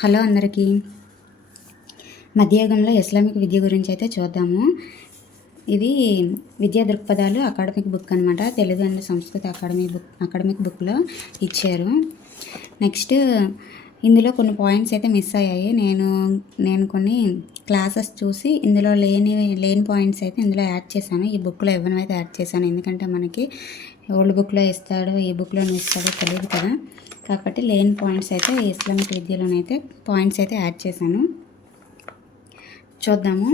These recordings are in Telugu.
హలో అందరికీ. మధ్యయుగంలో ఇస్లామిక్ విద్య గురించి అయితే చూద్దాము. ఇది విద్యా దృక్పథాలు అకాడమిక్ బుక్ అనమాట Telugu and Sanskrit academy book academic బుక్లో ఇచ్చారు. నెక్స్ట్ ఇందులో కొన్ని పాయింట్స్ అయితే మిస్ అయ్యాయి. నేను నేను కొన్ని క్లాసెస్ చూసి ఇందులో లేని లేని పాయింట్స్ అయితే ఇందులో యాడ్ చేశాను. ఈ బుక్లో ఇవ్వనైతే యాడ్ చేశాను. ఎందుకంటే మనకి ఓల్డ్ బుక్లో ఇస్తాడో ఈ బుక్లో ఇస్తాడో తెలియదు కదా. కాబట్టి లేని పాయింట్స్ అయితే ఇస్లామిక్ విద్యలోనైతే పాయింట్స్ అయితే యాడ్ చేశాను. చూద్దాము.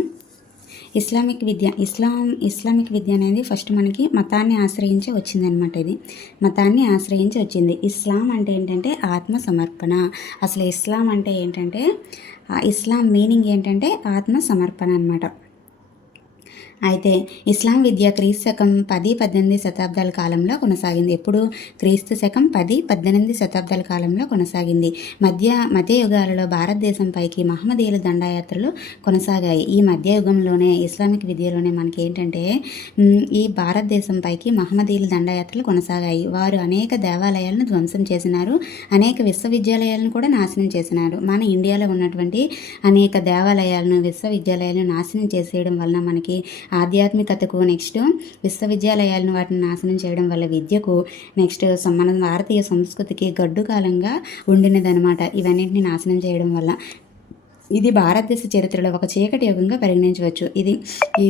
ఇస్లామిక్ విద్య ఇస్లాం ఇస్లామిక్ విద్య అనేది ఫస్ట్ మనకి మతాన్ని ఆశ్రయించి వచ్చిందనమాట ఇది. మతాన్ని ఆశ్రయించి వచ్చింది. ఇస్లాం అంటే ఏంటంటే ఆత్మ సమర్పణ అసలు ఇస్లాం అంటే ఏంటంటే ఇస్లాం మీనింగ్ ఏంటంటే ఆత్మ సమర్పణ అనమాట అయితే ఇస్లాం విద్య క్రీస్తు శకం పది పద్దెనిమిది శతాబ్దాల కాలంలో కొనసాగింది. ఎప్పుడు? క్రీస్తు శకం పది పద్దెనిమిది శతాబ్దాల కాలంలో కొనసాగింది. మధ్య మధ్యయుగాలలో భారతదేశంపైకి మహమ్మదీయుల దండయాత్రలు కొనసాగాయి. ఈ మధ్యయుగంలోనే ఇస్లామిక్ విద్యలోనే మనకి ఏంటంటే ఈ భారతదేశంపైకి మహమ్మదీయుల దండయాత్రలు కొనసాగాయి. వారు అనేక దేవాలయాలను ధ్వంసం చేసినారు. అనేక విశ్వవిద్యాలయాలను కూడా నాశనం చేసినారు. మన ఇండియాలో ఉన్నటువంటి అనేక దేవాలయాలను విశ్వవిద్యాలయాలను నాశనం చేసేయడం వలన మనకి ఆధ్యాత్మికతకు నెక్స్ట్ విశ్వవిద్యాలయాలను వాటిని నాశనం చేయడం వల్ల విద్యకు నెక్స్ట్ మన భారతీయ సంస్కృతికి గడ్డు కాలంగా ఉండినదనమాట ఇవన్నింటిని నాశనం చేయడం వల్ల ఇది భారతదేశ చరిత్రలో ఒక చీకటి యుగంగా పరిగణించవచ్చు. ఇది ఈ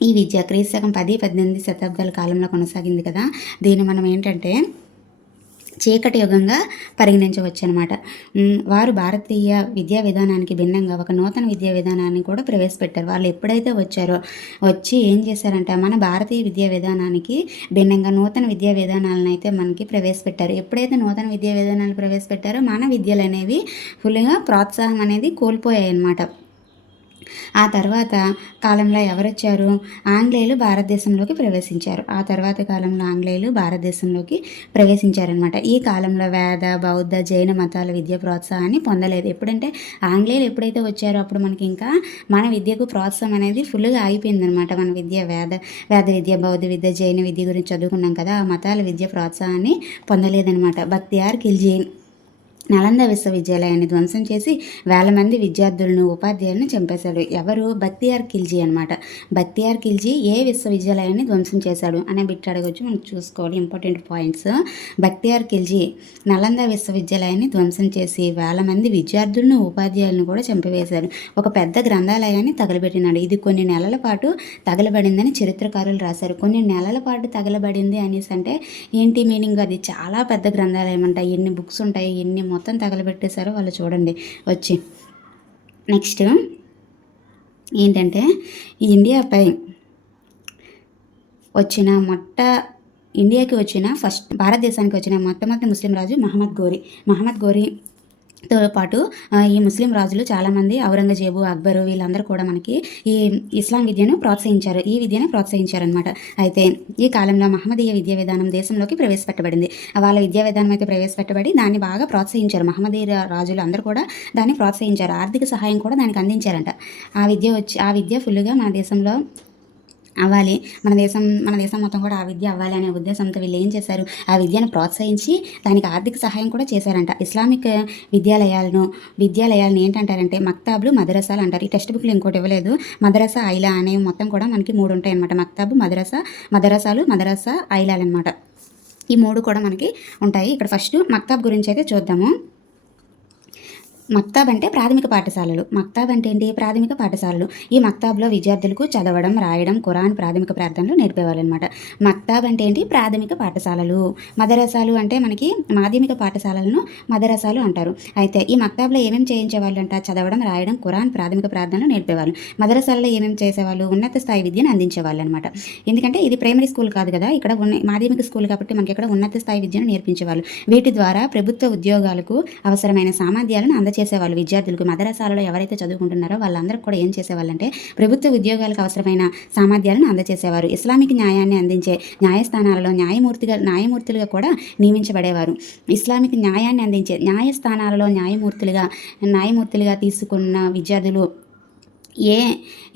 ఈ విద్య క్రీస్తు పది పద్దెనిమిది శతాబ్దాల కాలంలో కొనసాగింది కదా. దీన్ని మనం ఏంటంటే చీకటి యుగంగా పరిగణించవచ్చు అనమాట వారు భారతీయ విద్యా విధానానికి భిన్నంగా ఒక నూతన విద్యా విధానాన్ని కూడా ప్రవేశపెట్టారు. వాళ్ళు ఎప్పుడైతే వచ్చారో వచ్చి ఏం చేశారంటే మన భారతీయ విద్యా విధానానికి భిన్నంగా నూతన విద్యా విధానాలను అయితే మనకి ప్రవేశపెట్టారు. ఎప్పుడైతే నూతన విద్యా విధానాలు ప్రవేశపెట్టారో మన విద్యలు అనేవి ఫుల్గా ప్రోత్సాహం అనేది కోల్పోయాయి అన్నమాట ఆ తర్వాత కాలంలో ఎవరొచ్చారు? ఆంగ్లేయులు భారతదేశంలోకి ప్రవేశించారు. ఆ తర్వాత కాలంలో ఆంగ్లేయులు భారతదేశంలోకి ప్రవేశించారనమాట ఈ కాలంలో వేద బౌద్ధ జైన మతాల విద్య ప్రోత్సాహాన్ని పొందలేదు. ఎప్పుడంటే ఆంగ్లేయులు ఎప్పుడైతే వచ్చారో అప్పుడు మనకి ఇంకా మన విద్యకు ప్రోత్సాహం అనేది ఫుల్గా అయిపోయిందనమాట మన విద్య వేద వేద విద్య బౌద్ధ విద్య జైన విద్య గురించి చదువుకున్నాం కదా ఆ మతాల విద్య ప్రోత్సాహాన్ని పొందలేదనమాట బక్తియార్ కిల్జైన్ నలంద విశ్వవిద్యాలయాన్ని ధ్వంసం చేసి వేల మంది విద్యార్థులను ఉపాధ్యాయులను చంపేశాడు. ఎవరు? బక్తియార్ ఖిల్జీ అనమాట బక్తియార్ ఖిల్జీ ఏ విశ్వవిద్యాలయాన్ని ధ్వంసం చేశాడు అనే బిట్ అడగొచ్చు. మనం చూసుకోవాలి. Important points. బక్తియార్ ఖిల్జీ నలంద విశ్వవిద్యాలయాన్ని ధ్వంసం చేసి వేల మంది విద్యార్థులను ఉపాధ్యాయులను కూడా చంపివేశాడు. ఒక పెద్ద గ్రంథాలయాన్ని తగలబెట్టినాడు. ఇది కొన్ని నెలల పాటు తగలబడిందని చరిత్రకారులు రాశారు. కొన్ని నెలల పాటు తగలబడింది అనేసి అంటే ఏంటి మీనింగ్? అది చాలా పెద్ద గ్రంథాలయం అంట. ఎన్ని బుక్స్ ఉంటాయి? ఎన్ని మొత్తం తగలబెట్టేశారో వాళ్ళు చూడండి. వచ్చి నెక్స్ట్ ఏంటంటే ఈ ఇండియాపై వచ్చిన మొట్ట ఇండియాకి వచ్చిన ఫస్ట్ భారతదేశానికి వచ్చిన మొట్టమొదటి ముస్లిం రాజు మహమ్మద్ గోరి. మహమ్మద్ గోరి తో పాటు ఈ ముస్లిం రాజులు చాలామంది ఔరంగజేబు అక్బరు వీళ్ళందరూ కూడా మనకి ఈ ఇస్లాం విద్యను ప్రోత్సహించారు. ఈ విద్యను ప్రోత్సహించారనమాట అయితే ఈ కాలంలో మహమ్మదీయ విద్యా విధానం దేశంలోకి ప్రవేశపెట్టబడింది. వాళ్ళ విద్యా విధానం అయితే ప్రవేశపెట్టబడి దాన్ని బాగా ప్రోత్సహించారు. మహమ్మదీయ రాజులు అందరూ కూడా దాన్ని ప్రోత్సహించారు. ఆర్థిక సహాయం కూడా దానికి అందించారంట. ఆ విద్య వచ్చి ఆ విద్య ఫుల్గా మన దేశంలో అవ్వాలి. మన దేశం మన దేశం మొత్తం కూడా ఆ విద్య అవ్వాలి అనే ఉద్దేశంతో వీళ్ళు ఏం చేశారు? ఆ విద్యను ప్రోత్సహించి దానికి ఆర్థిక సహాయం కూడా చేశారంట. ఇస్లామిక్ విద్యాలయాలను విద్యాలయాలను ఏంటంటారంటే మక్తాబులు మదరసాలు అంటారు. ఈ టెక్స్ట్ బుక్లు ఇంకోటి ఇవ్వలేదు. మదరసా ఐలా అనేవి మొత్తం కూడా మనకి మూడు ఉంటాయి అనమాట మక్తాబు మదరసా మదరసాలు మదరసా ఐలాలు అనమాట ఈ మూడు కూడా మనకి ఉంటాయి. ఇక్కడ ఫస్ట్ మక్తాబ్ గురించి అయితే చూద్దాము. మక్తాబ్ అంటే ప్రాథమిక పాఠశాలలు. మక్తాబ్ అంటే ఏంటి? ప్రాథమిక పాఠశాలలు. ఈ మక్తాబ్లో విద్యార్థులకు చదవడం రాయడం ఖురాన్ ప్రాథమిక ప్రార్థనలు నేర్పేవాళ్ళు అనమాట మక్తాబ్ అంటే ఏంటి? ప్రాథమిక పాఠశాలలు. మదరసాలు అంటే మనకి మాధ్యమిక పాఠశాలలను మదరసాలు అంటారు. అయితే ఈ మక్తాబ్లో ఏమేమి చేయించేవాళ్ళు అంట చదవడం రాయడం ఖురాన్ ప్రాథమిక ప్రార్థనలు నేర్పేవాళ్ళు. మదరసాలలో ఏమేమి చేసేవాళ్ళు? ఉన్నత స్థాయి విద్యను అందించేవాళ్ళు అనమాట ఎందుకంటే ఇది ప్రైమరీ స్కూల్ కాదు కదా? ఇక్కడ ఉన్న మాధ్యమిక స్కూల్ కాబట్టి మనకి ఇక్కడ ఉన్నత స్థాయి విద్యను నేర్పించేవాళ్ళు. వీటి ద్వారా ప్రభుత్వ ఉద్యోగాలకు అవసరమైన సామర్థ్యాలను చేసేవాళ్ళు విద్యార్థులకు మదరసాలలో ఎవరైతే చదువుకుంటున్నారో వాళ్ళందరూ కూడా ఏం చేసేవాళ్ళంటే ప్రభుత్వ ఉద్యోగాలకు అవసరమైన సామర్థ్యాలను అందజేసేవారు ఇస్లామిక్ న్యాయాన్ని అందించే న్యాయస్థానాలలో న్యాయమూర్తిగా న్యాయమూర్తులుగా కూడా నియమించబడేవారు. ఇస్లామిక్ న్యాయాన్ని అందించే న్యాయస్థానాలలో న్యాయమూర్తులుగా న్యాయమూర్తులుగా తీసుకున్న విద్యార్థులు ఏ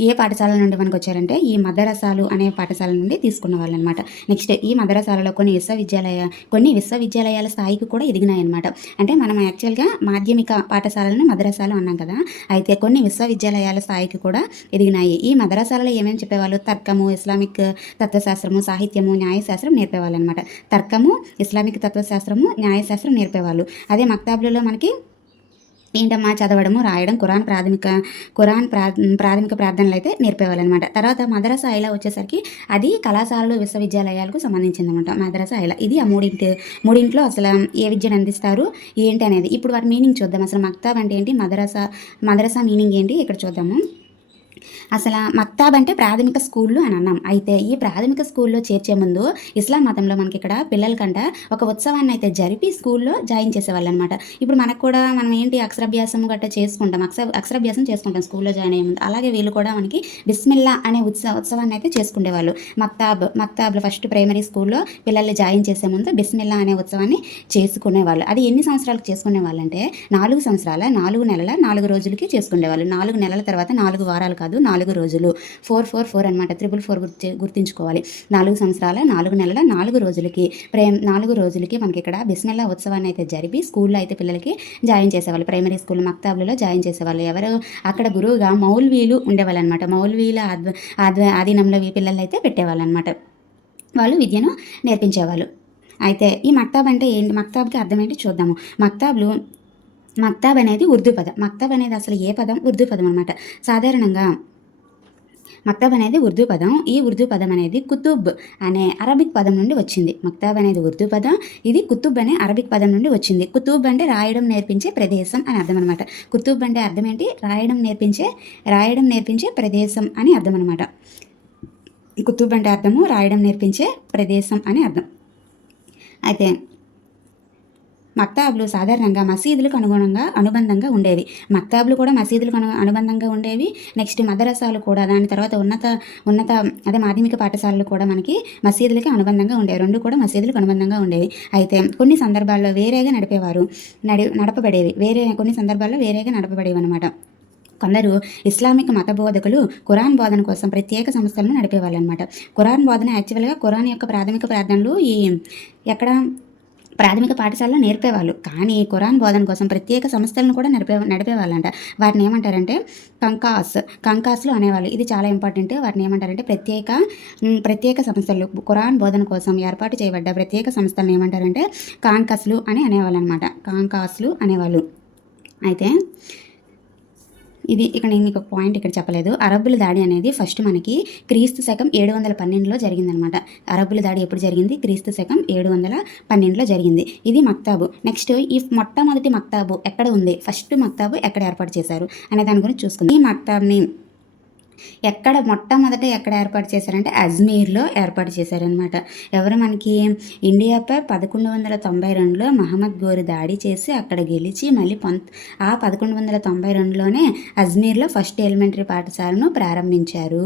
ఏ పాఠశాల నుండి మనకు వచ్చారంటే ఈ మదరసాలు అనే పాఠశాల నుండి తీసుకున్న వాళ్ళు అనమాట నెక్స్ట్ ఈ మదరసాలలో కొన్ని విశ్వవిద్యాలయ కొన్ని విశ్వవిద్యాలయాల స్థాయికి కూడా ఎదిగినాయన్నమాట అంటే మనం యాక్చువల్గా మాధ్యమిక పాఠశాలను మదరసాలు అన్నాం కదా అయితే కొన్ని విశ్వవిద్యాలయాల స్థాయికి కూడా ఎదిగినాయి. ఈ మదరసాలలో ఏమేమి చెప్పేవాళ్ళు? తర్కము ఇస్లామిక్ తత్వశాస్త్రము సాహిత్యము న్యాయశాస్త్రం నేర్పేవాళ్ళు అనమాట తర్కము ఇస్లామిక్ తత్వశాస్త్రము న్యాయశాస్త్రం నేర్పేవాళ్ళు. అదే మక్తాబులలో మనకి ఏంటమ్మా చదవడము రాయడం కురాన్ ప్రాథమిక కురాన్ ప్రా ప్రాథమిక ప్రార్థనలు అయితే నేర్పేవాళ్ళనమాట. తర్వాత మదరసా ఐలా వచ్చేసరికి అది కళాశాలలు విశ్వవిద్యాలయాలకు సంబంధించింది అనమాట మదరసా ఐలా ఇది ఆ మూడింటి మూడింట్లో అసలు ఏ విద్యను అందిస్తారు ఏంటి అనేది. ఇప్పుడు వాటి మీనింగ్ చూద్దాం. అసలు మక్తాబ్ అంటే ఏంటి? మదరసా మదరసా మీనింగ్ ఏంటి? ఇక్కడ చూద్దాము. అసలు మక్తాబ్ అంటే ప్రాథమిక స్కూళ్ళు అని అన్నాం. అయితే ఈ ప్రాథమిక స్కూల్లో చేర్చే ముందు ఇస్లాం మతంలో మనకి ఇక్కడ పిల్లలకంట ఒక ఉత్సవాన్ని అయితే జరిపి స్కూల్లో జాయిన్ చేసేవాళ్ళు అనమాట ఇప్పుడు మనకు కూడా మనం ఏంటి అక్షరాభ్యాసం గట్రా చేసుకుంటాం. అక్షర అక్షరాభ్యాసం చేసుకుంటాం స్కూల్లో జాయిన్ అయ్యే ముందు. అలాగే వీళ్ళు కూడా మనకి బిస్మిల్లా అనే ఉత్సవ ఉత్సవాన్ని అయితే చేసుకునేవాళ్ళు మక్తాబ్ మక్తాబ్లో ఫస్ట్ ప్రైమరీ స్కూల్లో పిల్లల్ని జాయిన్ చేసే ముందు బిస్మిల్లా అనే ఉత్సవాన్ని చేసుకునేవాళ్ళు. అది ఎన్ని సంవత్సరాలకు చేసుకునేవాళ్ళంటే నాలుగు సంవత్సరాల నాలుగు నెలల నాలుగు రోజులకి చేసుకునేవాళ్ళు నాలుగు నెలల తర్వాత నాలుగు వారాలు కాదు నాలుగు రోజులు. ఫోర్ ఫోర్ ఫోర్ అనమాట త్రిపుల్ ఫోర్ గుర్తి గుర్తుంచుకోవాలి. నాలుగు సంవత్సరాల నాలుగు నెలల నాలుగు రోజులకి. ప్రేమ్ నాలుగు రోజులకి మనకి ఇక్కడ బిస్మిల్లా ఉత్సవాన్ని అయితే జరిపి స్కూల్లో అయితే పిల్లలకి జాయిన్ చేసేవాళ్ళు. ప్రైమరీ స్కూల్ మక్తాబులలో జాయిన్ చేసేవాళ్ళు. ఎవరు అక్కడ గురువుగా మౌల్వీలు ఉండేవాళ్ళు అనమాట మౌల్వీల ఆధ్వ ఆధ్వ ఆధీనంలో ఈ పిల్లలు అయితే పెట్టేవాళ్ళు అనమాట వాళ్ళు విద్యను నేర్పించేవాళ్ళు. అయితే ఈ మక్తాబ్ అంటే ఏంటి? మక్తాబ్కి అర్థం ఏంటి? చూద్దాము. మక్తాబ్లు మక్తాబ్ అనేది ఉర్దూ పదం. మక్తాబ్ అనేది అసలు ఏ పదం? ఉర్దూ పదం అనమాట సాధారణంగా మక్తాబ్ అనేది ఉర్దూ పదం. ఈ ఉర్దూ పదం అనేది కుతుబ్ అనే అరబిక్ పదం నుండి వచ్చింది. మక్తాబ్ అనేది ఉర్దూ పదం. ఇది కుతుబ్ అనే అరబిక్ పదం నుండి వచ్చింది. కుతుబ్ అంటే రాయడం నేర్పించే ప్రదేశం అని అర్థం అనమాట కుతుబ్ అంటే అర్థం ఏంటి? రాయడం నేర్పించే రాయడం నేర్పించే ప్రదేశం అని అర్థం అనమాట కుతుబ్ అంటే అర్థము రాయడం నేర్పించే ప్రదేశం అని అర్థం. అయితే మక్తాబ్లు సాధారణంగా మసీదులకు అనుగుణంగా అనుబంధంగా ఉండేవి. మక్తాబ్లు కూడా మసీదులకు అను అనుబంధంగా ఉండేవి. నెక్స్ట్ మదరసాలు కూడా దాని తర్వాత ఉన్నత ఉన్నత అదే మాధ్యమిక పాఠశాలలు కూడా మనకి మసీదులకి అనుబంధంగా ఉండేవి. రెండు కూడా మసీదులకు అనుబంధంగా ఉండేవి. అయితే కొన్ని సందర్భాల్లో వేరేగా నడిపేవారు నడి నడపబడేవి. వేరే కొన్ని సందర్భాల్లో వేరేగా నడపబడేవి అనమాట కొందరు ఇస్లామిక్ మత బోధకులు ఖురాన్ బోధన కోసం ప్రత్యేక సంస్థలను నడిపేవాళ్ళు అనమాట ఖురాన్ బోధన యాక్చువల్గా ఖురాన్ యొక్క ప్రాథమిక ప్రార్థనలు ఈ ఎక్కడ ప్రాథమిక పాఠశాలలో నేర్పేవాళ్ళు. కానీ ఖురాన్ బోధన కోసం ప్రత్యేక సంస్థలను కూడా నడిపే నడిపేవాళ్ళంట. వాటిని ఏమంటారంటే కంకాస్ కంకాస్లు అనేవాళ్ళు. ఇది చాలా ఇంపార్టెంట్. వాటిని ఏమంటారంటే ప్రత్యేక ప్రత్యేక సంస్థలు. ఖురాన్ బోధన కోసం ఏర్పాటు చేయబడ్డ ప్రత్యేక సంస్థలను ఏమంటారంటే కాంకస్లు అని అనేవాళ్ళు అనమాట కాంకాస్లు అనేవాళ్ళు. అయితే ఇది ఇక్కడ నేను మీకు ఒక పాయింట్ ఇక్కడ చెప్పలేదు. అరబ్బుల దాడి అనేది ఫస్ట్ మనకి క్రీస్తు శకం ఏడు వందల పన్నెండులో జరిగిందనమాట. అరబ్బుల దాడి ఎప్పుడు జరిగింది? క్రీస్తు శకం ఏడు వందల పన్నెండులో జరిగింది. ఇది మక్తాబు. నెక్స్ట్ ఈ మొట్టమొదటి మక్తాబు ఎక్కడ ఉంది? ఫస్ట్ మక్తాబు ఎక్కడ ఏర్పాటు చేశారు? అనే దాని గురించి చూసుకుంది. ఈ మక్తాబ్ని ఎక్కడ మొట్టమొదట ఎక్కడ ఏర్పాటు చేశారంటే అజ్మీర్లో ఏర్పాటు చేశారనమాట ఎవరు మనకి ఇండియాపై పదకొండు వందల తొంభై రెండులో మహమ్మద్ గోరి దాడి చేసి అక్కడ గెలిచి మళ్ళీ పంత్ ఆ పదకొండు వందల తొంభై రెండులోనే అజ్మీర్లో ఫస్ట్ ఎలిమెంటరీ పాఠశాలను ప్రారంభించారు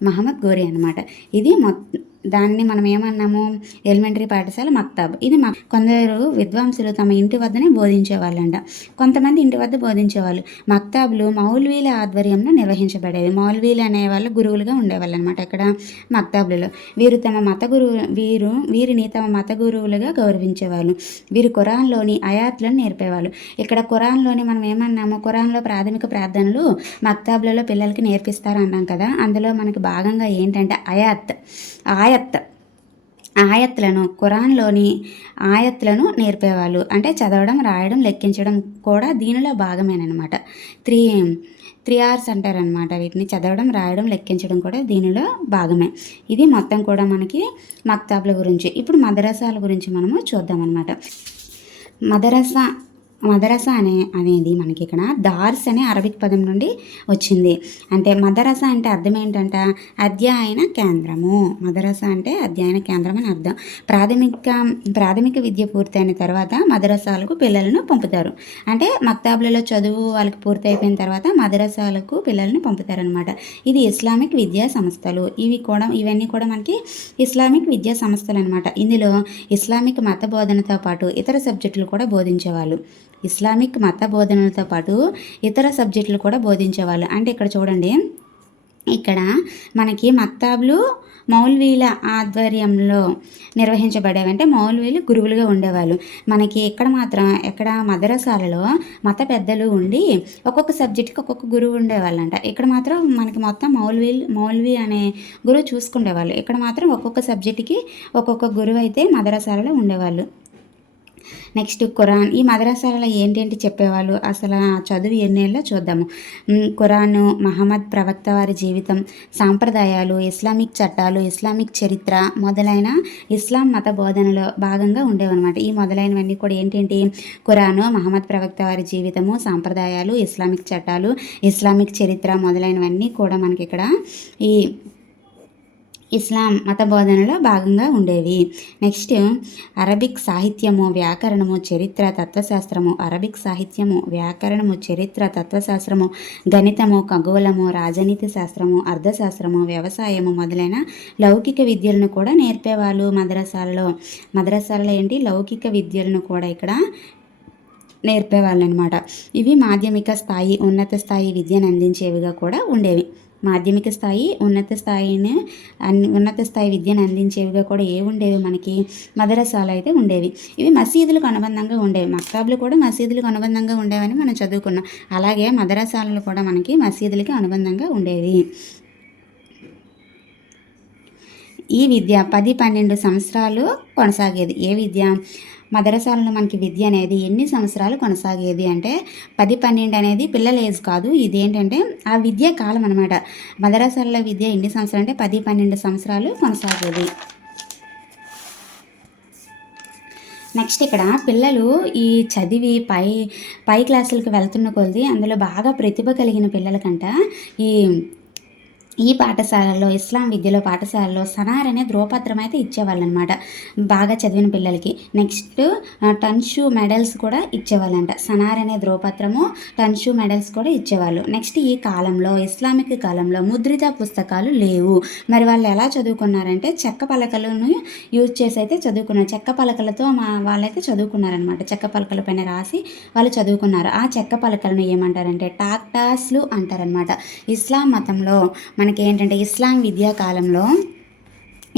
మహమ్మద్ గోరి అనమాట ఇది మొత్తం దాన్ని మనం ఏమన్నాము ఎలిమెంటరీ పాఠశాల మక్తాబ్. ఇది మా కొందరు విద్వాంసులు తమ ఇంటి వద్దనే బోధించేవాళ్ళంట. కొంతమంది ఇంటి వద్ద బోధించేవాళ్ళు. మక్తాబ్లు మౌల్వీల ఆధ్వర్యంలో నిర్వహించబడేవి. మౌల్వీలు అనేవాళ్ళు గురువులుగా ఉండేవాళ్ళు అనమాట ఇక్కడ మక్తాబ్లలో. వీరు తమ మత గురువు వీరు వీరిని తమ మత గురువులుగా గౌరవించేవాళ్ళు. వీరు ఖురాన్లోని అయాత్లను నేర్పేవాళ్ళు. ఇక్కడ ఖురాన్లోని మనం ఏమన్నాము ఖురాన్లో ప్రాథమిక ప్రార్థనలు మక్తాబ్లలో పిల్లలకి నేర్పిస్తారు అన్నాం కదా? అందులో మనకి భాగంగా ఏంటంటే అయాత్ ఆయత్. ఆయత్లను ఖురాన్లోని ఆయత్లను నేర్పేవాళ్ళు. అంటే చదవడం రాయడం లెక్కించడం కూడా దీనిలో భాగమేనమాట త్రీ త్రీ అవర్స్ అంటారనమాట వీటిని. చదవడం రాయడం లెక్కించడం కూడా దీనిలో భాగమే. ఇది మొత్తం కూడా మనకి మక్తాబ్ల గురించి. ఇప్పుడు మదరసాల గురించి మనము చూద్దామన్నమాట. మదరసా మదరస అనే అనేది మనకి ఇక్కడ దార్స్ అనే అరబిక్ పదం నుండి వచ్చింది. అంటే మదరస అంటే అర్థం ఏంటంట? అధ్యయన కేంద్రము. మదరస అంటే అధ్యయన కేంద్రం అని అర్థం. ప్రాథమిక ప్రాథమిక విద్య పూర్తయిన తర్వాత మదరసాలకు పిల్లలను పంపుతారు. అంటే మక్తాబులలో చదువు వాళ్ళకి పూర్తయిపోయిన తర్వాత మదరసాలకు పిల్లలను పంపుతారనమాట ఇది ఇస్లామిక్ విద్యా సంస్థలు. ఇవి కూడా ఇవన్నీ కూడా మనకి ఇస్లామిక్ విద్యా సంస్థలు అనమాట ఇందులో ఇస్లామిక్ మత బోధనతో పాటు ఇతర సబ్జెక్టులు కూడా బోధించేవాళ్ళు. ఇస్లామిక్ మత బోధనలతో పాటు ఇతర సబ్జెక్టులు కూడా బోధించేవాళ్ళు. అంటే ఇక్కడ చూడండి ఇక్కడ మనకి మక్తాబ్లు మౌల్వీల ఆధ్వర్యంలో నిర్వహించబడేవి అంటే మౌల్వీలు గురువులుగా ఉండేవాళ్ళు. మనకి ఇక్కడ మాత్రం ఎక్కడ మదరసాలలో మత పెద్దలు ఉండి ఒక్కొక్క సబ్జెక్ట్కి ఒక్కొక్క గురువు ఉండేవాళ్ళంట. ఇక్కడ మాత్రం మనకి మొత్తం మౌల్వీలు మౌల్వీ అనే గురువు చూసుకుండేవాళ్ళు. ఇక్కడ మాత్రం ఒక్కొక్క సబ్జెక్టుకి ఒక్కొక్క గురువు అయితే మదరసాలలో ఉండేవాళ్ళు. Next Quran. ఈ మదరాసాలలో ఏంటేంటి చెప్పేవాళ్ళు? అసలు ఆ చదువు ఎన్నేళ్ళో చూద్దాము. ఖురాను మహమ్మద్ ప్రవక్త వారి జీవితం సాంప్రదాయాలు ఇస్లామిక్ చట్టాలు ఇస్లామిక్ చరిత్ర మొదలైన ఇస్లాం మత బోధనలో భాగంగా ఉండేవన్నమాట. ఈ మొదలైనవన్నీ కూడా ఏంటేంటి? ఖురాను మహమ్మద్ ప్రవక్త వారి జీవితము సాంప్రదాయాలు ఇస్లామిక్ చట్టాలు ఇస్లామిక్ చరిత్ర మొదలైనవన్నీ కూడా మనకి ఇక్కడ ఈ ఇస్లాం మత బోధనలో భాగంగా ఉండేవి. నెక్స్ట్ అరబిక్ సాహిత్యము వ్యాకరణము చరిత్ర తత్వశాస్త్రము. అరబిక్ సాహిత్యము వ్యాకరణము చరిత్ర తత్వశాస్త్రము గణితము ఖగోళము రాజనీతి శాస్త్రము అర్థశాస్త్రము వ్యవసాయము మొదలైన లౌకిక విద్యలను కూడా నేర్పేవాళ్ళు మద్రసాలలో. మద్రసాలలో ఏంటి? లౌకిక విద్యలను కూడా ఇక్కడ నేర్పేవాళ్ళు అనమాట ఇవి మాధ్యమిక స్థాయి ఉన్నత స్థాయి విద్యను అందించేవిగా కూడా ఉండేవి. మాధ్యమిక స్థాయి ఉన్నత స్థాయిని అన్ని ఉన్నత స్థాయి విద్యను అందించేవిగా కూడా ఏ ఉండేవి మనకి మదరసాలు అయితే ఉండేవి. ఇవి మసీదులకు అనుబంధంగా ఉండేవి. మక్తాబ్లు కూడా మసీదులకు అనుబంధంగా ఉండేవని మనం చదువుకున్నాం. అలాగే మదరసాలు కూడా మనకి మసీదులకి అనుబంధంగా ఉండేవి. ఈ విద్య పది పన్నెండు సంవత్సరాలు కొనసాగేది. ఏ విద్య? మదరసాలలో మనకి విద్య అనేది ఎన్ని సంవత్సరాలు కొనసాగేది అంటే పది పన్నెండు అనేది పిల్లల ఏజ్ కాదు. ఇదేంటంటే ఆ విద్య కాలం అనమాట మదరసాలలో విద్య ఎన్ని సంవత్సరాలు అంటే పది పన్నెండు సంవత్సరాలు కొనసాగేది. నెక్స్ట్ ఇక్కడ పిల్లలు ఈ చదివి పై పై క్లాసులకు వెళ్తున్న కొలది అందులో బాగా ప్రతిభ కలిగిన పిల్లలకంట ఈ ఈ పాఠశాలలో ఇస్లాం విద్యలో పాఠశాలలో సనార్ అనే ధ్రువపత్రం అయితే ఇచ్చేవాళ్ళు అనమాట బాగా చదివిన పిల్లలకి. నెక్స్ట్ టన్షు మెడల్స్ కూడా ఇచ్చేవాళ్ళంట. సనార్ అనే ధ్రువపత్రము టన్షు మెడల్స్ కూడా ఇచ్చేవాళ్ళు. నెక్స్ట్ ఈ కాలంలో ఇస్లామిక్ కాలంలో ముద్రిత పుస్తకాలు లేవు. మరి వాళ్ళు ఎలా చదువుకున్నారంటే చెక్క పలకలను యూజ్ చేసి అయితే చదువుకున్నారు. చెక్క పలకలతో మా వాళ్ళైతే చదువుకున్నారనమాట. చెక్క పలకల పైన రాసి వాళ్ళు చదువుకున్నారు. ఆ చెక్క పలకలను ఏమంటారంటే టాక్టాస్లు అంటారనమాట. ఇస్లాం మతంలో మనకి ఏంటంటే ఇస్లాం విద్యాకాలంలో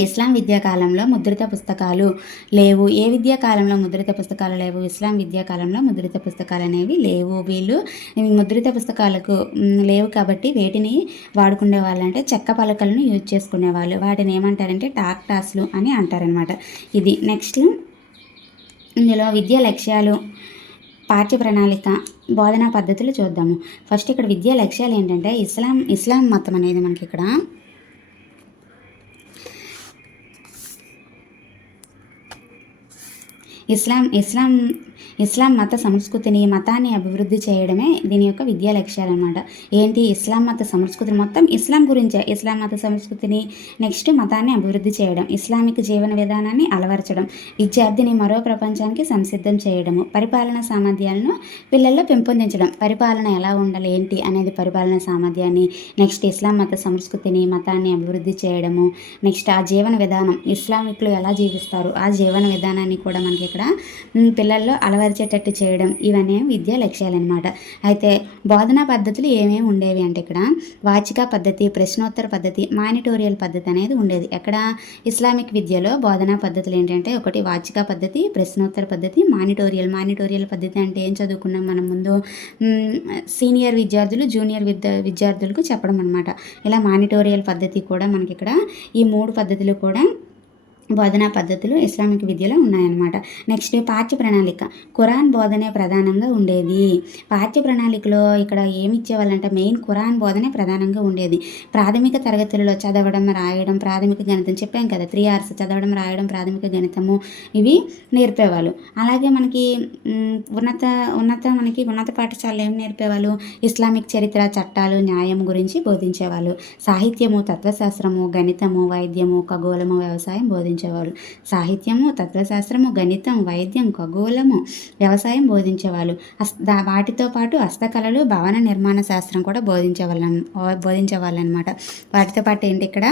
ఇస్లాం విద్యాకాలంలో ముద్రిత పుస్తకాలు లేవు. ఏ విద్యాకాలంలో ముద్రిత పుస్తకాలు లేవు? ఇస్లాం విద్యాకాలంలో ముద్రిత పుస్తకాలు అనేవి లేవు. వీళ్ళు ముద్రిత పుస్తకాలకు లేవు కాబట్టి వేటిని వాడుకునే వాళ్ళంటే చెక్క పలకలను యూజ్ చేసుకునేవాళ్ళు వాటిని ఏమంటారంటే టాక్టాస్లు అని అంటారనమాట ఇది నెక్స్ట్. ఇందులో విద్యా లక్ష్యాలు పాఠ్య ప్రణాళిక బోధనా పద్ధతులు చూద్దాము. ఫస్ట్ ఇక్కడ విద్యా లక్ష్యాలు ఏంటంటే ఇస్లాం ఇస్లాం మతం అనేది మనకి ఇక్కడ. ఇస్లాం ఇస్లాం ఇస్లాం మత సంస్కృతిని మతాన్ని అభివృద్ధి చేయడమే దీని యొక్క విద్యా లక్ష్యాలు అనమాట ఏంటి? ఇస్లాం మత సంస్కృతిని మొత్తం ఇస్లాం గురించే. ఇస్లాం మత సంస్కృతిని నెక్స్ట్ మతాన్ని అభివృద్ధి చేయడం ఇస్లామిక్ జీవన విధానాన్ని అలవరచడం విద్యార్థిని మరో ప్రపంచానికి సంసిద్ధం చేయడము పరిపాలన సామర్థ్యాలను పిల్లల్లో పెంపొందించడం. పరిపాలన ఎలా ఉండాలి? ఏంటి అనేది పరిపాలన సామర్థ్యాన్ని నెక్స్ట్ ఇస్లాం మత సంస్కృతిని మతాన్ని అభివృద్ధి చేయడము నెక్స్ట్ ఆ జీవన విధానం ఇస్లామిక్లు ఎలా జీవిస్తారు? ఆ జీవన విధానాన్ని కూడా మనకి ఇక్కడ పిల్లల్లో అలవరి అలవరిచేటట్టు చేయడం ఇవన్నీ విద్యా లక్ష్యాలు అనమాట అయితే బోధనా పద్ధతులు ఏమేమి ఉండేవి అంటే ఇక్కడ వాచిక పద్ధతి ప్రశ్నోత్తర పద్ధతి మానిటోరియల్ పద్ధతి అనేది ఉండేది. ఎక్కడ ఇస్లామిక్ విద్యలో బోధనా పద్ధతులు ఏంటంటే ఒకటి వాచిక పద్ధతి ప్రశ్నోత్తర పద్ధతి మానిటోరియల్. మానిటోరియల్ పద్ధతి అంటే ఏం చదువుకున్నాం మనం ముందు? సీనియర్ విద్యార్థులు జూనియర్ విద్య విద్యార్థులకు చెప్పడం అనమాట ఇలా మానిటోరియల్ పద్ధతి కూడా మనకి ఇక్కడ ఈ మూడు పద్ధతులు కూడా బోధనా పద్ధతులు ఇస్లామిక్ విద్యలో ఉన్నాయన్నమాట. నెక్స్ట్ పాఠ్య ప్రణాళిక. ఖురాన్ బోధనే ప్రధానంగా ఉండేది. పాఠ్య ప్రణాళికలో ఇక్కడ ఏమి ఇచ్చేవాళ్ళంటే మెయిన్ ఖురాన్ బోధనే ప్రధానంగా ఉండేది. ప్రాథమిక తరగతులలో చదవడం రాయడం ప్రాథమిక గణితం చెప్పాం కదా. త్రీ అవర్స్ చదవడం రాయడం ప్రాథమిక గణితము ఇవి నేర్పేవాళ్ళు. అలాగే మనకి ఉన్నత ఉన్నత మనకి ఉన్నత పాఠశాలలో ఏం నేర్పేవాళ్ళు? ఇస్లామిక్ చరిత్ర చట్టాలు న్యాయం గురించి బోధించేవాళ్ళు. సాహిత్యము తత్వశాస్త్రము గణితము వైద్యము ఖగోళము వ్యవసాయం బోధించేవాళ్ళు సాహిత్యము తత్వశాస్త్రము గణితం వైద్యం ఖగోళము వ్యవసాయం బోధించేవాళ్ళు. వాటితో పాటు హస్తకళలు భవన నిర్మాణ శాస్త్రం కూడా బోధించేవాళ్ళం బోధించేవాళ్ళు అనమాట వాటితో పాటు ఏంటి ఇక్కడ?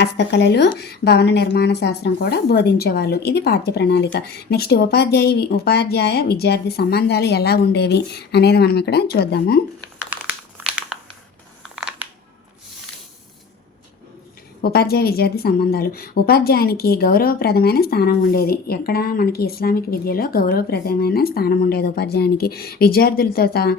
హస్తకళలు భవన నిర్మాణ శాస్త్రం కూడా బోధించేవాళ్ళు. ఇది పాఠ్య ప్రణాళిక. నెక్స్ట్ ఉపాధ్యాయ ఉపాధ్యాయ విద్యార్థి సంబంధాలు ఎలా ఉండేవి అనేది మనం ఇక్కడ చూద్దాము. ఉపాధ్యాయ విద్యార్థి సంబంధాలు. ఉపాధ్యాయునికి గౌరవప్రదమైన స్థానం ఉండేది. ఎక్కడ మనకి ఇస్లామిక్ విద్యలో గౌరవప్రదమైన స్థానం ఉండేది ఉపాధ్యాయునికి. విద్యార్థులతో త-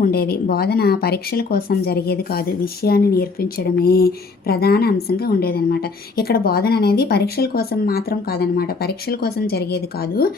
ఉండేవి. బోధన పరీక్షల కోసం జరిగేది కాదు. విషయాన్ని నేర్పించడమే ప్రధాన అంశంగా ఉండేదన్నమాట. ఇక్కడ బోధన అనేది పరీక్షల కోసం మాత్రం కాదనమాట పరీక్షల కోసం జరిగేది కాదు.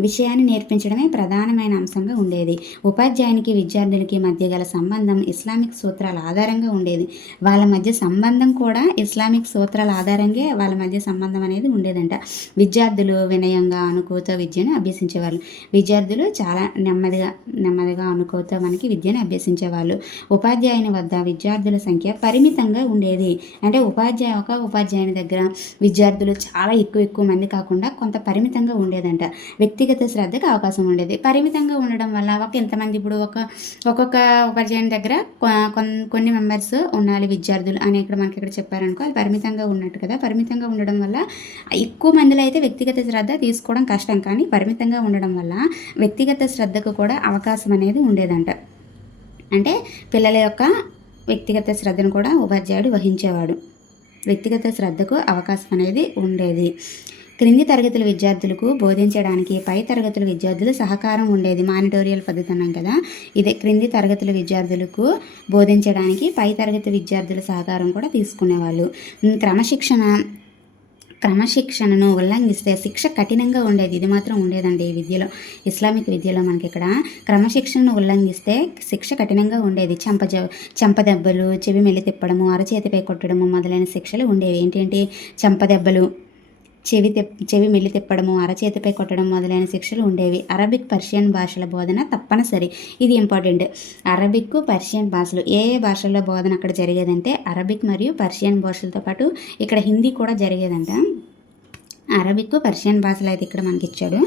విషయాన్ని నేర్పించడమే ప్రధానమైన అంశంగా ఉండేది. ఉపాధ్యాయునికి విద్యార్థులకి మధ్య గల సంబంధం ఇస్లామిక్ సూత్రాల ఆధారంగా ఉండేది. వాళ్ళ మధ్య సంబంధం కూడా ఇస్లామిక్ సూత్రాల ఆధారంగా వాళ్ళ మధ్య సంబంధం అనేది ఉండేదంట. విద్యార్థులు వినయంగా అనుకూత విద్యను అభ్యసించేవాళ్ళు. విద్యార్థులు చాలా నెమ్మదిగా నెమ్మదిగా అనుకూత మనకి విద్యను అభ్యసించేవాళ్ళు. ఉపాధ్యాయుని వద్ద విద్యార్థుల సంఖ్య పరిమితంగా ఉండేది. అంటే ఉపాధ్యాయ ఒక ఉపాధ్యాయుని దగ్గర విద్యార్థులు చాలా ఎక్కువ ఎక్కువ మంది కాకుండా కొంత పరిమితంగా ఉండేదంట. వ్యక్తిగత శ్రద్ధకు అవకాశం ఉండేది. పరిమితంగా ఉండడం వల్ల ఒక ఎంతమంది ఇప్పుడు ఒక ఒక్కొక్క ఉపాధ్యాయుని దగ్గర కొన్ని మెంబర్స్ ఉండాలి విద్యార్థులు. అని ఇక్కడ మనకి ఇక్కడ చెప్పారనుకో అది పరిమితంగా ఉన్నట్టు కదా. పరిమితంగా ఉండడం వల్ల ఎక్కువ మందిలో అయితే వ్యక్తిగత శ్రద్ధ తీసుకోవడం కష్టం. కానీ పరిమితంగా ఉండడం వల్ల వ్యక్తిగత శ్రద్ధకు కూడా అవకాశం అనేది ఉండేదంట. అంటే పిల్లల యొక్క వ్యక్తిగత శ్రద్ధను కూడా ఉపాధ్యాయుడు వహించేవాడు. వ్యక్తిగత శ్రద్ధకు అవకాశం అనేది ఉండేది. క్రింది తరగతుల విద్యార్థులకు బోధించడానికి పై తరగతుల విద్యార్థులు సహకారం ఉండేది. మానిటోరియల్ పద్ధతి అన్నాం కదా. ఇదే క్రింది తరగతుల విద్యార్థులకు బోధించడానికి పై తరగతి విద్యార్థుల సహకారం కూడా తీసుకునేవాళ్ళు. క్రమశిక్షణ క్రమశిక్షణను ఉల్లంఘిస్తే శిక్ష కఠినంగా ఉండేది. ఇది మాత్రం ఉండేదండి ఈ విద్యలో ఇస్లామిక్ విద్యలో మనకి ఇక్కడ. క్రమశిక్షణను ఉల్లంఘిస్తే శిక్ష కఠినంగా ఉండేది. చెంప చెంపదెబ్బలు చెవి మెల్లి తిప్పడము అరచేతిపై కొట్టడము మొదలైన శిక్షలు ఉండేవి. ఏంటంటే చెంపదెబ్బలు చెవి తిప్ చెవి మెల్లి తిప్పడము అరచేతిపై కొట్టడం మొదలైన శిక్షలు ఉండేవి. అరబిక్ పర్షియన్ భాషల బోధన తప్పనిసరి. ఇది ఇంపార్టెంట్. అరబిక్ పర్షియన్ భాషలు. ఏ ఏ భాషల్లో బోధన అక్కడ జరిగేదంటే అరబిక్ మరియు పర్షియన్ భాషలతో పాటు ఇక్కడ హిందీ కూడా జరిగేదంట. అరబిక్ పర్షియన్ భాషలు అయితే ఇక్కడ మనకి ఇచ్చాడు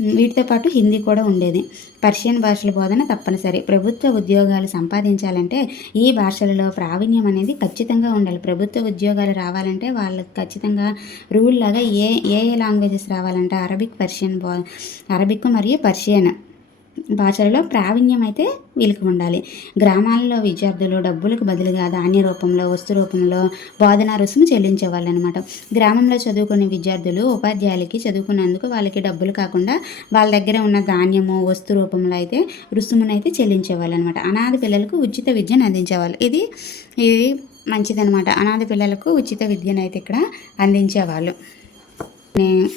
వీటితో పాటు హిందీ కూడా ఉండేది. పర్షియన్ భాషల బోధన తప్పనిసరి. ప్రభుత్వ ఉద్యోగాలు సంపాదించాలంటే ఈ భాషలలో ప్రావీణ్యం అనేది ఖచ్చితంగా ఉండాలి. ప్రభుత్వ ఉద్యోగాలు రావాలంటే వాళ్ళకి ఖచ్చితంగా రూల్ లాగా ఏ ఏ లాంగ్వేజెస్ రావాలంటే అరబిక్ పర్షియన్ బో అరబిక్ మరియు పర్షియన్. భాషలలో ప్రావీణ్యం అయితే వీళ్ళకి ఉండాలి. గ్రామాలలో విద్యార్థులు డబ్బులకు బదులుగా ధాన్య రూపంలో వస్తు రూపంలో బోధనా రుసుము చెల్లించేవాళ్ళు అనమాట గ్రామంలో చదువుకునే విద్యార్థులు ఉపాధ్యాయులకి చదువుకున్నందుకు వాళ్ళకి డబ్బులు కాకుండా వాళ్ళ దగ్గర ఉన్న ధాన్యము వస్తు రూపంలో అయితే రుసుమునైతే చెల్లించేవాళ్ళు అనమాట అనాథ పిల్లలకు ఉచిత విద్యను అందించేవాళ్ళు. ఇది ఇది మంచిదనమాట. అనాథ పిల్లలకు ఉచిత విద్యను అయితే ఇక్కడ అందించేవాళ్ళు. నే-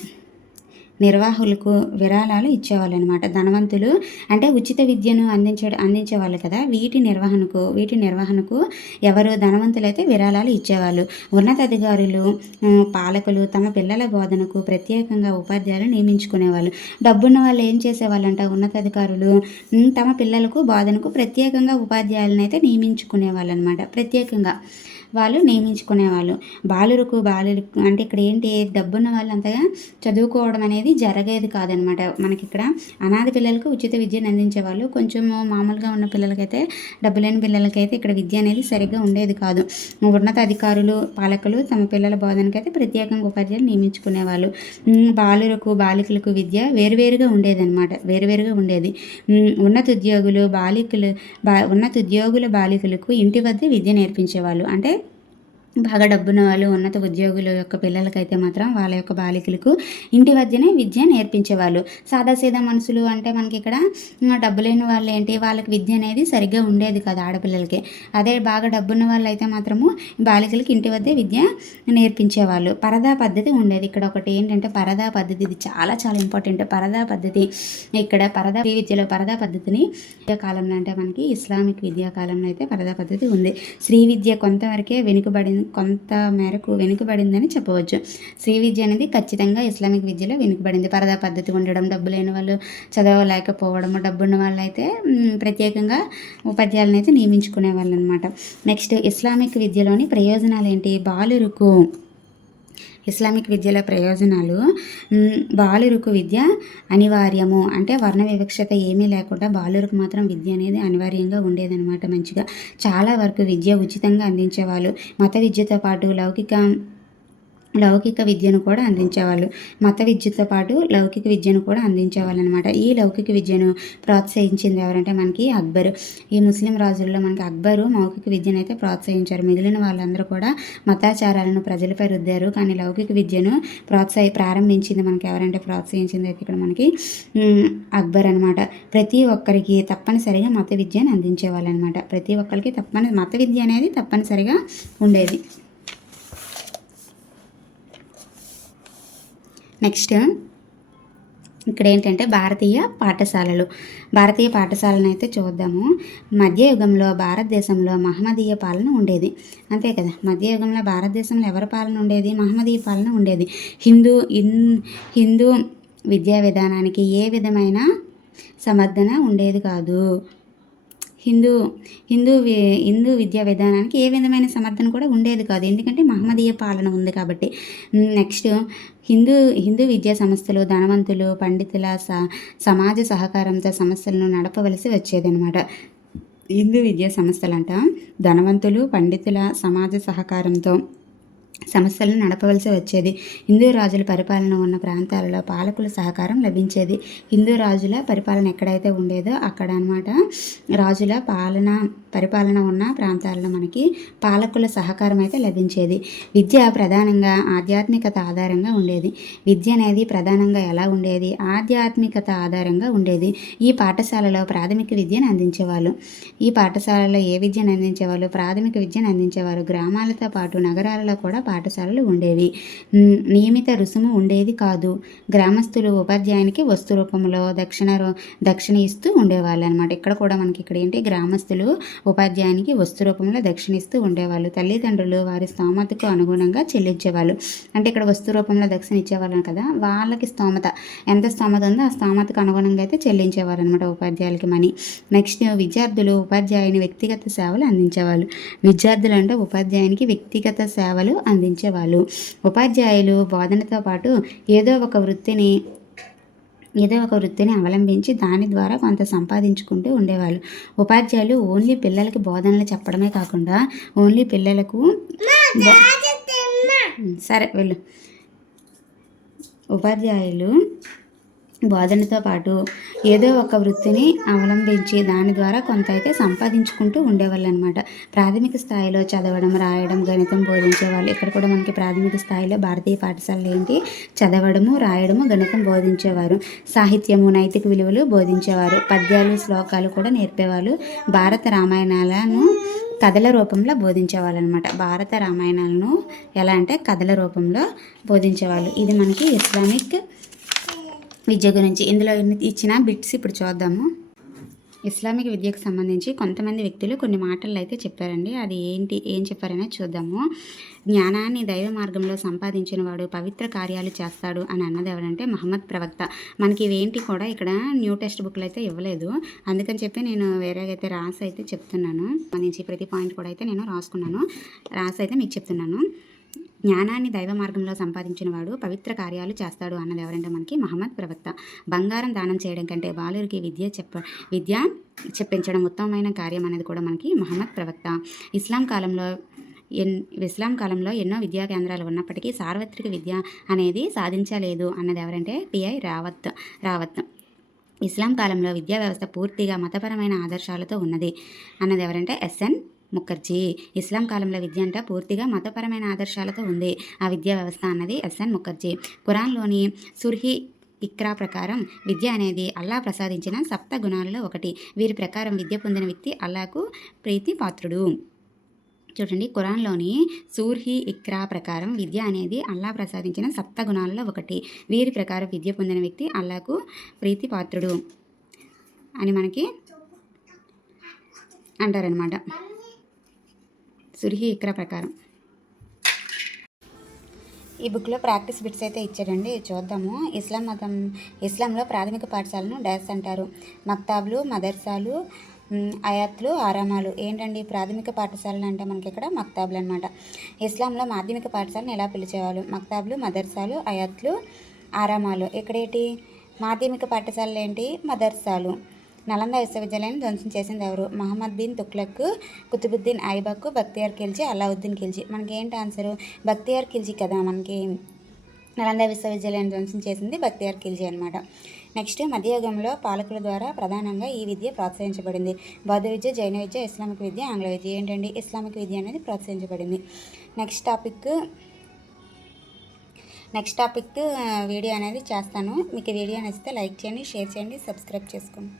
నిర్వాహకులకు విరాళాలు ఇచ్చేవాళ్ళు అనమాట ధనవంతులు అంటే ఉచిత విద్యను అందించే అందించేవాళ్ళు కదా. వీటి నిర్వహణకు వీటి నిర్వహణకు ఎవరు ధనవంతులైతే విరాళాలు ఇచ్చేవాళ్ళు. ఉన్నతాధికారులు పాలకులు తమ పిల్లల బోధనకు ప్రత్యేకంగా ఉపాధ్యాయులు నియమించుకునేవాళ్ళు. డబ్బున్న వాళ్ళు ఏం చేసేవాళ్ళంట? ఉన్నతాధికారులు తమ పిల్లలకు బోధనకు ప్రత్యేకంగా ఉపాధ్యాయులను అయితే నియమించుకునేవాళ్ళు అనమాట ప్రత్యేకంగా. వాళ్ళు నియమించుకునేవాళ్ళు. బాలురకు బాలులకు అంటే ఇక్కడ ఏంటి? డబ్బున్న వాళ్ళు అంతగా చదువుకోవడం అనేది జరగేది కాదనమాట. మనకి ఇక్కడ అనాథ పిల్లలకు ఉచిత విద్యను అందించేవాళ్ళు కొంచెం మామూలుగా ఉన్న పిల్లలకైతే డబ్బు లేని పిల్లలకైతే ఇక్కడ విద్య అనేది సరిగ్గా ఉండేది కాదు. ఉన్నత అధికారులు పాలకులు తమ పిల్లల బోధనకైతే ప్రత్యేకంగా ఉపాధ్యాయులు నియమించుకునేవాళ్ళు. ఉమ్, బాలురకు బాలికలకు విద్య వేరువేరుగా ఉండేదన్నమాట వేరువేరుగా ఉండేది. ఉన్నత ఉద్యోగులు బాలికలు బా ఉన్నత ఉద్యోగుల బాలికలకు ఇంటి వద్ద విద్య నేర్పించేవాళ్ళు. అంటే బాగా డబ్బున వాళ్ళు ఉన్నత ఉద్యోగుల యొక్క పిల్లలకైతే మాత్రం వాళ్ళ యొక్క బాలికలకు ఇంటి వద్దనే విద్య నేర్పించేవాళ్ళు. సాదాసీదా మనుషులు అంటే మనకి ఇక్కడ డబ్బు లేని వాళ్ళు ఏంటి? వాళ్ళకి విద్య అనేది సరిగ్గా ఉండేది కాదు ఆడపిల్లలకి. అదే బాగా డబ్బున్న వాళ్ళు అయితే మాత్రము బాలికలకి ఇంటి వద్దే విద్య నేర్పించేవాళ్ళు. పరదా పద్ధతి ఉండేది. ఇక్కడ ఒకటి ఏంటంటే పరదా పద్ధతి ఇది చాలా చాలా ఇంపార్టెంట్. పరదా పద్ధతి. ఇక్కడ పరదా ఈ విద్యలో పరదా పద్ధతిని కాలంలో అంటే మనకి ఇస్లామిక్ విద్యా కాలంలో అయితే పరదా పద్ధతి ఉంది. శ్రీ విద్య కొంతవరకే వెనుకబడింది. కొంత మేరకు వెనుకబడిందని చెప్పవచ్చు. శ్రీ విద్య అనేది ఖచ్చితంగా ఇస్లామిక్ విద్యలో వెనుకబడింది. పరదా పద్ధతి ఉండడం డబ్బు లేని వాళ్ళు చదవలేకపోవడం డబ్బున్న వాళ్ళు అయితే ప్రత్యేకంగా ఉపాధ్యాయులను అయితే నియమించుకునే వాళ్ళు అనమాట నెక్స్ట్ ఇస్లామిక్ విద్యలోని ప్రయోజనాలు ఏంటి బాలురుకు ఇస్లామిక్ విద్యల ప్రయోజనాలు. బాలురుకు విద్య అనివార్యము. అంటే వర్ణ వివక్షత ఏమీ లేకుండా బాలురుకు మాత్రం విద్య అనేది అనివార్యంగా ఉండేదన్నమాట మంచిగా. చాలా వరకు విద్య ఉచితంగా అందించేవాళ్ళు. మత విద్యతో పాటు లౌకిక లౌకిక విద్యను కూడా అందించేవాళ్ళు. మత విద్యతో పాటు లౌకిక విద్యను కూడా అందించేవాళ్ళు అనమాట ఈ లౌకిక విద్యను ప్రోత్సహించింది ఎవరంటే మనకి అక్బర్. ఈ ముస్లిం రాజుల్లో మనకి అక్బరు మౌఖిక విద్యను అయితే ప్రోత్సహించారు. మిగిలిన వాళ్ళందరూ కూడా మతాచారాలను ప్రజలపై రుద్దారు. కానీ లౌకిక విద్యను ప్రోత్సహి ప్రారంభించింది మనకి ఎవరంటే ప్రోత్సహించింది అయితే ఇక్కడ మనకి అక్బర్ అనమాట. ప్రతి ఒక్కరికి తప్పనిసరిగా మత విద్యను అందించేవాళ్ళు అనమాట ప్రతి ఒక్కరికి తప్పని మత విద్య అనేది తప్పనిసరిగా ఉండేది. నెక్స్ట్ ఇక్కడ ఏంటంటే భారతీయ పాఠశాలలు. భారతీయ పాఠశాలను అయితే చూద్దాము మధ్యయుగంలో భారతదేశంలో మహమ్మదీయ పాలన ఉండేది. అంతే కదా. మధ్యయుగంలో భారతదేశంలో ఎవరి పాలన ఉండేది? మహమ్మదీయ పాలన ఉండేది. హిందూ ఇన్ హిందూ విద్యా విధానానికి ఏ విధమైన సమర్థన ఉండేది కాదు. హిందూ హిందూ వి- హిందూ విద్యా విధానానికి ఏ విధమైన సమర్థన కూడా ఉండేది కాదు. ఎందుకంటే మహమ్మదీయ పాలన ఉంది కాబట్టి. నెక్స్ట్ హిందూ హిందూ విద్యా సంస్థలు ధనవంతులు పండితుల స సమాజ సహకారంతో సమస్యలను నడపవలసి వచ్చేదనమాట హిందూ విద్యా సంస్థలంట ధనవంతులు పండితుల సమాజ సహకారంతో సమస్యలను నడపవలసి వచ్చేది. హిందూ రాజుల పరిపాలన ఉన్న ప్రాంతాలలో పాలకుల సహకారం లభించేది. హిందూ రాజుల పరిపాలన ఎక్కడైతే ఉండేదో అక్కడ అన్నమాట రాజుల పాలన పరిపాలన ఉన్న ప్రాంతాల్లో మనకి పాలకుల సహకారం అయితే లభించేది. విద్య ప్రధానంగా ఆధ్యాత్మికత ఆధారంగా ఉండేది. విద్య అనేది ప్రధానంగా ఎలా ఉండేది? ఆధ్యాత్మికత ఆధారంగా ఉండేది. ఈ పాఠశాలలో ప్రాథమిక విద్యను అందించేవాళ్ళు. ఈ పాఠశాలలో ఏ విద్యను అందించేవాళ్ళు? ప్రాథమిక విద్యను అందించేవారు. గ్రామాలతో పాటు నగరాలలో కూడా పాఠశాలలు ఉండేవి. నియమిత రుసుము ఉండేది కాదు. గ్రామస్తులు ఉపాధ్యాయునికి వస్తు రూపంలో దక్షిణ రూ- దక్షిణ ఇస్తూ ఉండేవాళ్ళు అనమాట ఇక్కడ కూడా మనకి ఇక్కడ ఏంటి? గ్రామస్తులు ఉపాధ్యాయునికి వస్తు రూపంలో దక్షిణ ఇస్తూ ఉండేవాళ్ళు. తల్లిదండ్రులు వారి స్తోమతకు అనుగుణంగా చెల్లించేవాళ్ళు. అంటే ఇక్కడ వస్తు రూపంలో దక్షిణ ఇచ్చేవాళ్ళం కదా వాళ్ళకి స్తోమత. ఎంత స్తోమత ఉందో ఆ స్తోమతకు అనుగుణంగా అయితే చెల్లించేవారు అనమాట ఉపాధ్యాయులకి మనీ. నెక్స్ట్ విద్యార్థులు ఉపాధ్యాయుని వ్యక్తిగత సేవలు అందించేవాళ్ళు. విద్యార్థులు అంటే ఉపాధ్యాయునికి వ్యక్తిగత సేవలు అందించేవాళ్ళు. ఉపాధ్యాయులు బోధనతో పాటు ఏదో ఒక వృత్తిని ఏదో ఒక వృత్తిని అవలంబించి దాని ద్వారా కొంత సంపాదించుకుంటూ ఉండేవాళ్ళు. ఉపాధ్యాయులు ఓన్లీ పిల్లలకి బోధనలు చెప్పడమే కాకుండా ఓన్లీ పిల్లలకు సరే వెళ్ళు. ఉపాధ్యాయులు బోధనతో పాటు ఏదో ఒక వృత్తిని అవలంబించి దాని ద్వారా కొంత అయితే సంపాదించుకుంటూ ఉండేవాళ్ళు అనమాట ప్రాథమిక స్థాయిలో చదవడం రాయడం గణితం బోధించేవాళ్ళు. ఇక్కడ కూడా మనకి ప్రాథమిక స్థాయిలో భారతీయ పాఠశాలలు ఏంటి? చదవడము రాయడము గణితం బోధించేవారు. సాహిత్యము నైతిక విలువలు బోధించేవారు. పద్యాలు శ్లోకాలు కూడా నేర్పేవాళ్ళు. భారత రామాయణాలను కథల రూపంలో బోధించేవాళ్ళు అనమాట భారత రామాయణాలను ఎలా అంటే కథల రూపంలో బోధించేవాళ్ళు. ఇది మనకి ఇస్లామిక్ విద్య గురించి ఇందులో ఎన్ని ఇచ్చిన బిట్స్ ఇప్పుడు చూద్దాము. ఇస్లామిక్ విద్యకు సంబంధించి కొంతమంది వ్యక్తులు కొన్ని మాటలు అయితే చెప్పారండి. అది ఏంటి ఏం చెప్పారనే చూద్దాము. జ్ఞానాన్ని దైవ మార్గంలో సంపాదించిన వాడు పవిత్ర కార్యాలు చేస్తాడు అని అన్నది ఎవరంటే మహమ్మద్ ప్రవక్త. మనకి ఇవేంటి కూడా ఇక్కడ న్యూ టెక్స్ట్ బుక్లు అయితే ఇవ్వలేదు. అందుకని చెప్పి నేను వేరేగా అయితే రాసి అయితే చెప్తున్నాను. సంబంధించి ప్రతి పాయింట్ కూడా అయితే నేను రాసుకున్నాను. రాసి అయితే మీకు చెప్తున్నాను. జ్ఞానాన్ని దైవ మార్గంలో సంపాదించిన వాడు పవిత్ర కార్యాలు చేస్తాడు అన్నది ఎవరంటే మనకి మహమ్మద్ ప్రవక్త. బంగారం దానం చేయడం కంటే బాలురికి విద్య చెప్ప విద్య చెప్పించడం ఉత్తమమైన కార్యం అనేది కూడా మనకి మహమ్మద్ ప్రవక్త. ఇస్లాం కాలంలో ఎన్ ఇస్లాం కాలంలో ఎన్నో విద్యా కేంద్రాలు ఉన్నప్పటికీ సార్వత్రిక విద్య అనేది సాధించలేదు అన్నది ఎవరంటే పిఐ రావత్ రావత్. ఇస్లాం కాలంలో విద్యా వ్యవస్థ పూర్తిగా మతపరమైన ఆదర్శాలతో ఉన్నది అన్నది ఎవరంటే ఎస్ఎన్ ముఖర్జీ ఇస్లాం కాలంలో విద్య అంటే పూర్తిగా మతపరమైన ఆదర్శాలతో ఉంది. ఆ విద్యా వ్యవస్థ అన్నది ఎస్ఎన్ ముఖర్జీ. ఖురాన్లోని సుర్హి ఇక్రా ప్రకారం విద్య అనేది అల్లా ప్రసాదించిన సప్త గుణాలలో ఒకటి. వీరి ప్రకారం విద్య పొందిన వ్యక్తి అల్లాకు ప్రీతి పాత్రుడు చూడండి ఖురాన్లోని సూర్హి ఇక్రా ప్రకారం విద్య అనేది అల్లా ప్రసాదించిన సప్త గుణాలలో ఒకటి. వీరి ప్రకారం విద్య పొందిన వ్యక్తి అల్లాకు ప్రీతి పాత్రుడు అని మనకి అంటారనమాట సురిహి ఇక్రా ప్రకారం. ఈ బుక్లో ప్రాక్టీస్ బిట్స్ అయితే ఇచ్చాడండి. చూద్దాము. ఇస్లాం మతం ఇస్లాంలో ప్రాథమిక పాఠశాలను డాష్ అంటారు. మక్తాబ్లు మదర్సాలు అయాత్లు ఆరామాలు. ఏంటండి ప్రాథమిక పాఠశాలలు అంటే మనకి ఇక్కడ మక్తాబ్లు అనమాట ఇస్లాంలో మాధ్యమిక పాఠశాలను ఎలా పిలిచేవాళ్ళు? మక్తాబ్లు మదర్సాలు అయాత్లు ఆరామాలు. ఇక్కడేంటి మాధ్యమిక పాఠశాలలు ఏంటి? మదర్సాలు. నలంద విశ్వవిద్యాలయాన్ని ధ్వంసం చేసింది ఎవరు? మహమ్మద్ బిన్ తుక్లక్ కుతుబుద్దీన్ ఐబక్ బక్తియార్ ఖిల్జీ అలావుద్దీన్ ఖిల్జీ. మనకి ఏంటి ఆన్సరు బక్తియార్ ఖిల్జీ కదా మనకి నలంద విశ్వవిద్యాలయాన్ని ధ్వంసం చేసింది బక్తియార్ ఖిల్జీ అనమాట నెక్స్ట్ మధ్యయుగంలో పాలకుల ద్వారా ప్రధానంగా ఈ విద్య ప్రోత్సహించబడింది. బౌద్ధ విద్య జైన విద్య ఇస్లామిక్ విద్య ఆంగ్ల విద్య. ఏంటండి? ఇస్లామిక్ విద్య అనేది ప్రోత్సహించబడింది. Next topic next topic video అనేది చేస్తాను. మీకు వీడియో నచ్చితే లైక్ చేయండి షేర్ చేయండి సబ్స్క్రైబ్ చేసుకోండి.